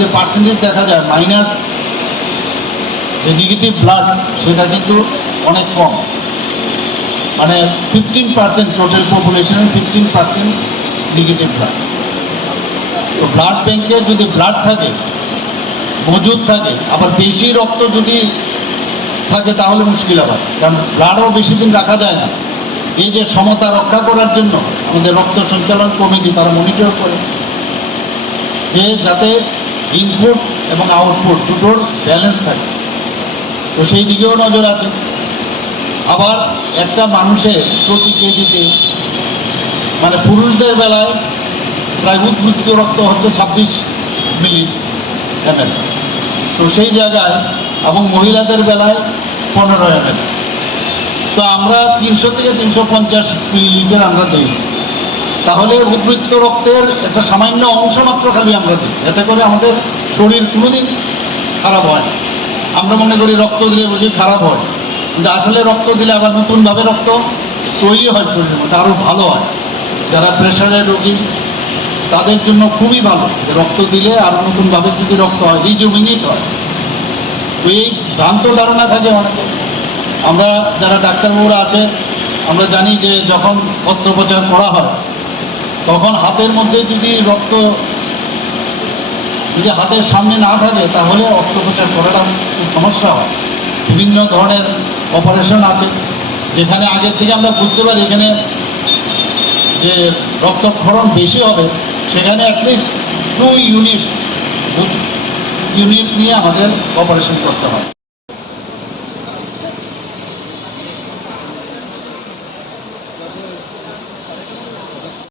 যে পার্সেন্টেজ দেখা যায় মাইনাস যে নেগেটিভ ব্লাড সেটা কিন্তু অনেক কম, মানে 15% টোটাল পপুলেশনের 15% নেগেটিভ ব্লাড। তো ব্লাড ব্যাংকে যদি ব্লাড থাকে, মজুদ থাকে, আবার বেশি রক্ত যদি থাকে তাহলে মুশকিল আবার, কারণ ব্লাডও বেশি দিন রাখা যায় না। এই যে সমতা রক্ষা করার জন্য আমাদের রক্ত সঞ্চালন কমিটি তারা মনিটর করে যে যাতে ইনপুট এবং আউটপুট দুটোর ব্যালেন্স থাকে, তো সেই দিকেও নজর আছে। আবার একটা মানুষের প্রতি কেজিতে, মানে পুরুষদের বেলায় প্রায় উদ্বৃত্ত রক্ত হচ্ছে 26 মিলি ml, তো সেই জায়গায়, এবং মহিলাদের বেলায় 15 ml। তো আমরা 300 থেকে 350 মিলিলিটার আমরা দিই, তাহলে উদ্বৃত্ত রক্তের একটা সামান্য অংশ মাত্র খালি আমরা দিই, এতে করে আমাদের শরীর কোনোদিন খারাপ হয় না। আমরা মনে করি রক্ত দিলে বুঝি খারাপ হয়, কিন্তু আসলে রক্ত দিলে আবার নতুনভাবে রক্ত তৈরি হয় শরীরের মধ্যে, আরও ভালো হয়। যারা প্রেশারের রোগী তাদের জন্য খুবই ভালো, রক্ত দিলে আরও নতুনভাবে যদি রক্ত হয়, রিজুমিনেট হয়। তো এই ভ্রান্ত ধারণা থাকে অনেকে। আমরা যারা ডাক্তারবাবুরা আছে আমরা জানি যে যখন অস্ত্রোপচার করা হয় তখন হাতের মধ্যে যদি রক্ত যদি হাতের সামনে না থাকে তাহলে অস্ত্রোপচার করাটা খুব সমস্যা হয়। বিভিন্ন ধরনের অপারেশন আছে যেখানে আগের থেকে আমরা বুঝতে পারি এখানে যে রক্তক্ষরণ বেশি হবে, সেখানে অ্যাটলিস্ট 2 ইউনিট নিয়ে আমাদের অপারেশন করতে হয়।